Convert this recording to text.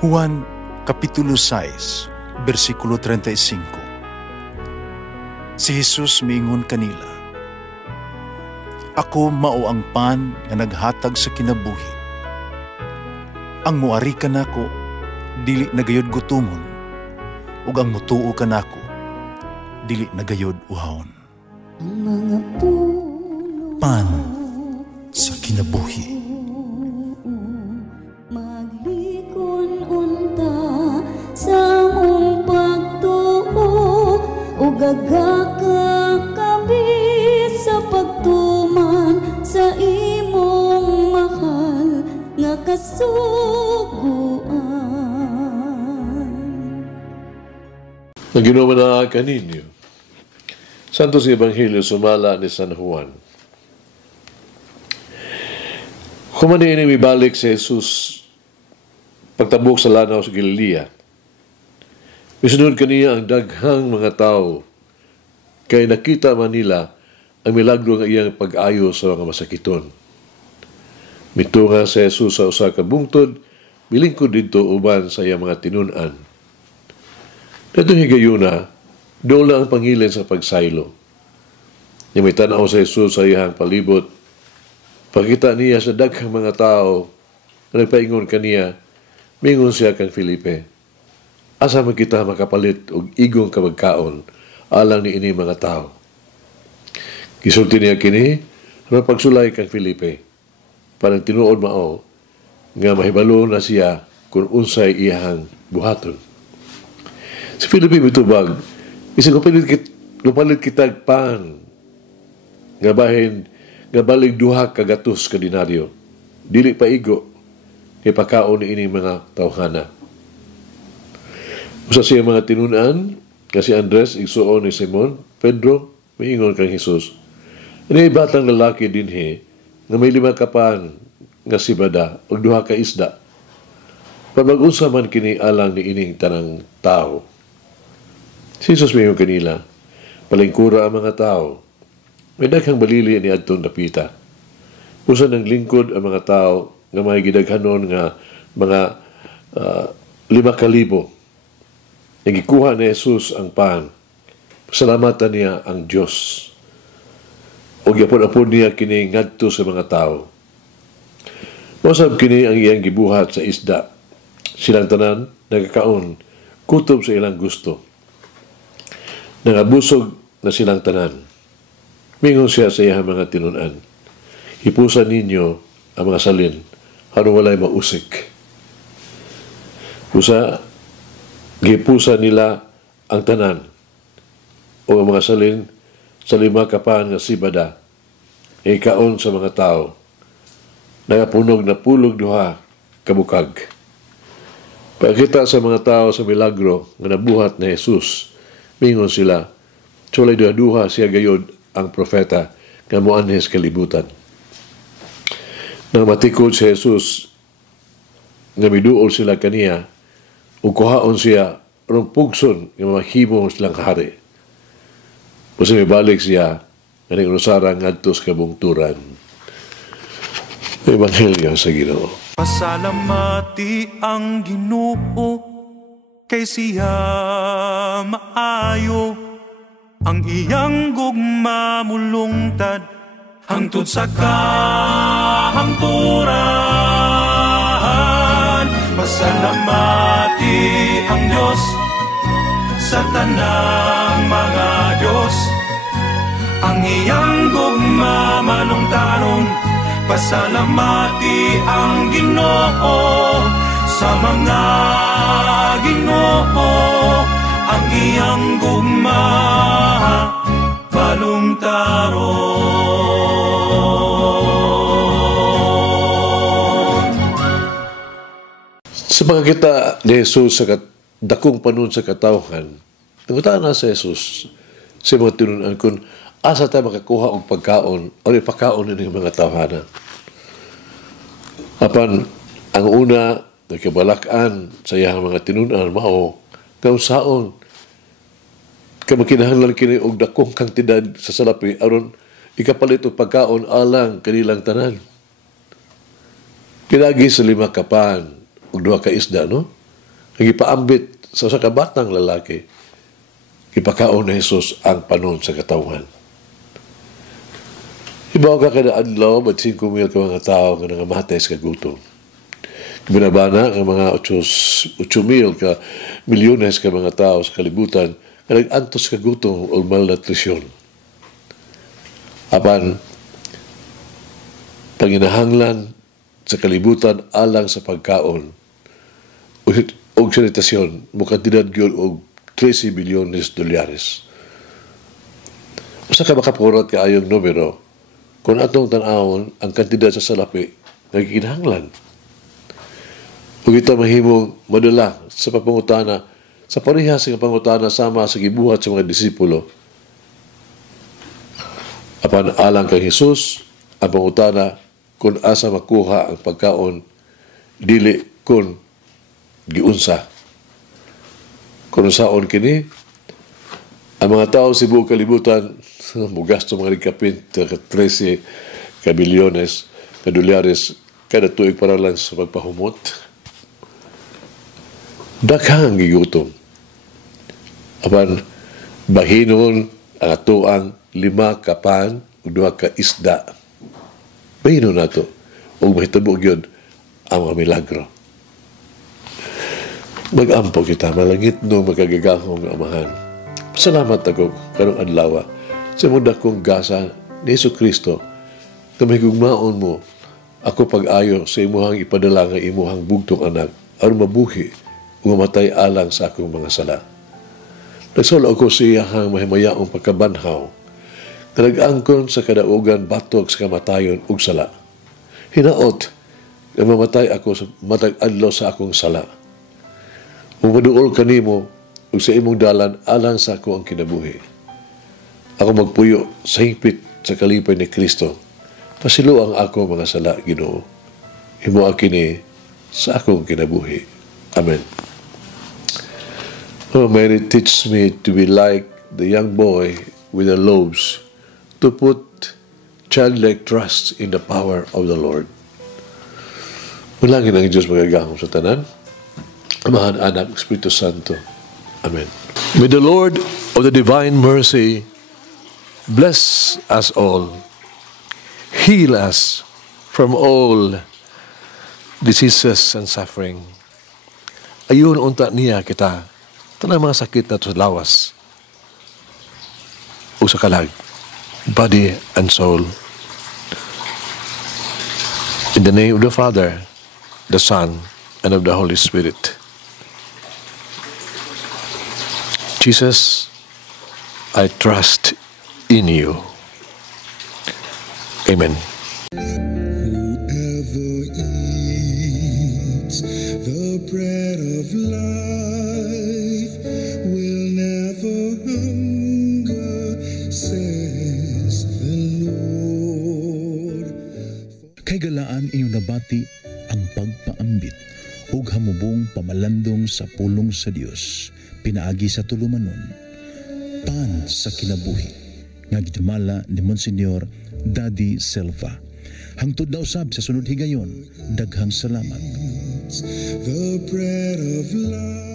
Juan Kapitulo 6, versikulo 35. Si Jesus miingon kanila, "Ako mao ang pan nga naghatag sa kinabuhi. Ang muari kanako dili nagayod gutumon, ug ang mutuo kanako dili nagayod uhawon." Ang mga puno Pan sa kinabuhi. maglikon unta sa mong pagtuo ug gagaka kami sa pagtuman sa imong mahal nga kasuguan. Ang ginawa kaninyo. Santos Ebanghelyo sumala ni San Juan. Kumani ini mibalik si Jesus pagtabok sa lanaw sa Galilea. Misunod kaniya ang daghang mga tao kay nakita man nila ang milagro nga iyang pag-ayo sa mga masakiton. Mitunga si Jesus sa usa ka bungtod, milingkod didto uban sa iyang mga tinun-an. Datong higayuna, doon lang ang pangilin sa pagsaylo. Yung may tanaw sa Jesus sa iyang palibot, pagkita niya sa daghang mga tao na nagpaingon kaniya, mingon siya kang Felipe, asa man kita makapalit og igong kabagkaon alang ni ini mga tao. Gisulti niya kini, na pagsulay kang Felipe, parang tinuod mao, nga mahibalo na siya kung unsay iyang buhaton. Si Felipe mitubag, isang kapalit kitag pan, nga bahin, nga balig duha kagatos ka dinaryo, dili pa igo, kay pakaon ni ini mga tawhana. Usa siya mga tinunan, kasi Andres, igsuon ni Simon, Pedro, miingon kang Jesus. Ini batang lalaki dinhi, nga may 5 kapan, nga sibada, o duha ka isda. Pag-unsa man kini alang ni ining tanang tao. Si Jesus miingon kanila, palingkura ang mga tao, may daghang balili ni adtong dapita. Usa ng lingkod ang mga tao nga may gidaghanon nga mga 5,000. Nagikuha ni Jesus ang pan. Pasalamatan niya ang Diyos. O gyapon-apon niya kini ngadto sa mga tao. Masab kini ang iyang gibuhat sa isda. Silang tanan nagkakaon kutob sa ilang gusto. Nangabusog na silang tanan. Mingon siya sa iyang mga tinunan, hipusan ninyo ang mga salin, harong walay mausik. Usa, gipusan nila ang tanan, o ang mga salin, sa 5 kapan nga sibada, ikaon sa mga tao, nagapunog na pulog duha kabukag. Pagkita sa mga tao sa milagro nga nabuhat na Jesus, mingon sila, sulay duha siya gayod ang propeta nga moanhes kalibutan. Nang matikod si Jesus nga miduol sila kaniya ug kuhaon siya rong pugson nga mahimo silang hari. Kasi mibalik siya nga nagusara ngadto sa kabungturan. Ebanghelyo sa Ginoo. Pasalamati ang Ginoo kay siya maayo. Ang iyang gugma mulungtad hangtod sa kahangturan. Pasalamati ang Diyos sa tanang mga Diyos. Ang iyang gugma malungtaron. Pasalamati ang Ginoo sa mga Ginoo. Ang iyang gugma balungtaron. Sa pagkakita ni Jesus sa dakong panon sa katawhan, nangutaan na sa Jesus sa mga tinunan kung asa tayo makakuha og pagkaon o ipakaon ng mga tawhana. Apan, ang una, nagkabalakan sa iyang mga tinunan, mao, kausaon, kamakinahanglan kini og dakong kantidad sa salapi aron ikapalit og pagkaon alang kanilang tanan. Pinagi sa 5 kapan ug 2 ka isda, no? ang ipaambit sa usa ka batang lalaki, ipakaon ni Jesus ang panon sa katawhan. Ibaw ka kada adlaw, but 5,000 ka mga tao nga nangamatay sa kagutom. Binabana ang mga 8,000 ka milyones ka mga tao sa kalibutan nga nag-antos ka gutom o malnutrisyon. Apan, panginahanglan sa kalibutan alang sa pagkaon o sanitasyon, mukadidad yun og 13 bilyones dolyares. Usa ka makapurat ka ayong numero, kung atong tanawon ang kantidad sa salapi, nagkinahanglan. Kung ito mahimong madala sa papangutana, sa parehas ng pangutana sama sa gibuhat sa mga disipulo, apan alang kay Jesus, ang pangutana kung asa makuha ang pagkaon, dili kung giunsa. Kung saon kini, ang mga tao sa buong kalibutan, mugasto mga rigkapin, 13 ka bilyones, ka dolyares, kada tuig para lang sa pagpahumot. Daghang gigutom. Apan, bahinon ang atuang 5 ka pan o 2 ka isda. Bahinon na ito. O mahitabo yun ang mga milagro. Mag-ampo kita, malangit no magagagahong amahan. Salamat ako karong adlaw sa munda kong gasa ni Jesucristo na may gugmaon mo ako pag-ayo sa imuhang ipadala nga imuhang bugtong anak aron mabuhi o mamatay alang sa akong mga sala. Nagsolo ako sa iyahang mahimayaong pagkabanhaw na nag-angkon sa kadaugan batog sa kamatayon ug sala. Hinaot na mamatay ako sa matag adlaw sa akong sala. Kung maduol kanimo ug sa imong dalan alang sa ako ang kinabuhi. Ako magpuyo sa hingpit sa kalipay ni Kristo. Pasilo ang ako mga sala, Ginoo. Himo kini sa akong kinabuhi. Amen. Oh Mary, teach me to be like the young boy with the loaves, to put childlike trust in the power of the Lord. Mulangin ang Diyos magagahong sa tanan. Amahan, Anak, Espiritu Santo. Amen. May the Lord of the divine mercy bless us all, heal us from all diseases and suffering. Ayun unta niya kita, tanang mga sakit na sa lawas o sa kalag, body and soul. In the name of the Father, the Son, and of the Holy Spirit. Jesus, I trust in you. Amen. Whoever eats the bread of life will never hunger, says the Lord. Kay galaan inyong nabati ang pagpaambit ug hamubong pamalandong sa pulong sa Dios, pinaagi sa tulumanon, pan sa kinabuhi, nga gidumala ni Monsignor Daddy Silva. Hangtod na usab sa sunod higayon, daghang salamat. The bread of life.